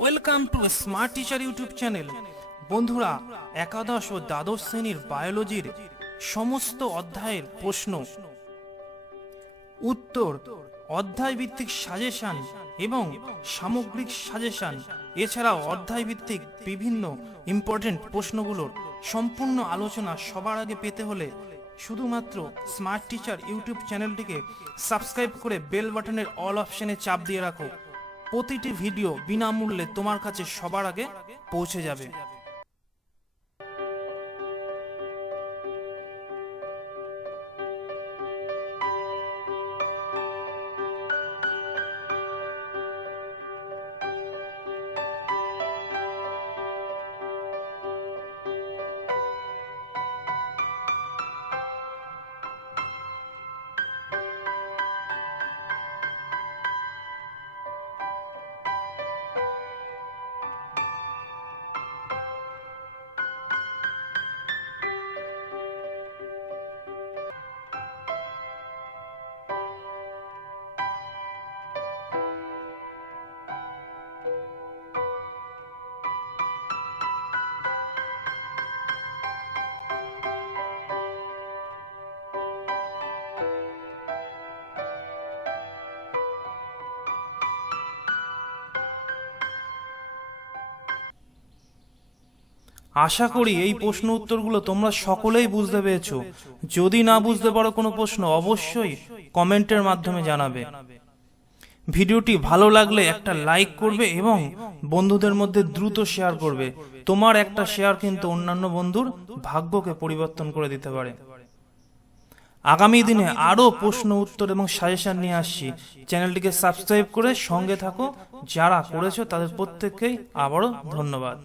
Welcome to smart teacher YouTube channel বন্ধুরা, একাদশ ও দ্বাদশ শ্রেণির বায়োলজির সমস্ত অধ্যায়ের প্রশ্ন। উত্তর অধ্যায় ভিত্তিক সাজেশন এবং সামগ্রিক সাজেশন এছাড়াও অধ্যায় ভিত্তিক বিভিন্ন ইম্পর্টেন্ট প্রশ্নগুলোর সম্পূর্ণ আলোচনা সবার আগে পেতে হলে শুধুমাত্র স্মার্ট টিচার ইউটিউব চ্যানেলটিকে সাবস্ক্রাইব করে বেল বাটনের অল অপশনে চাপ দিয়ে রাখো। প্রতিটি ভিডিও বিনামূল্যে তোমার কাছে সবার আগে পৌঁছে যাবে। আশা করি এই প্রশ্ন উত্তরগুলো তোমরা সকলেই বুঝতে পেরেছ। যদি না বুঝতে পারো কোনো প্রশ্ন, অবশ্যই কমেন্টের মাধ্যমে জানাবে। ভিডিওটি ভালো লাগলে একটা লাইক করবে এবং বন্ধুদের মধ্যে দ্রুত শেয়ার করবে। তোমার একটা শেয়ার কিন্তু অন্যান্য বন্ধুর ভাগ্যকে পরিবর্তন করে দিতে পারে। আগামী দিনে আরও প্রশ্ন, উত্তর এবং সাজেশন নিয়ে আসছি। চ্যানেলটিকে সাবস্ক্রাইব করে সঙ্গে থাকো। যারা করেছ তাদের প্রত্যেককেই আবারও ধন্যবাদ।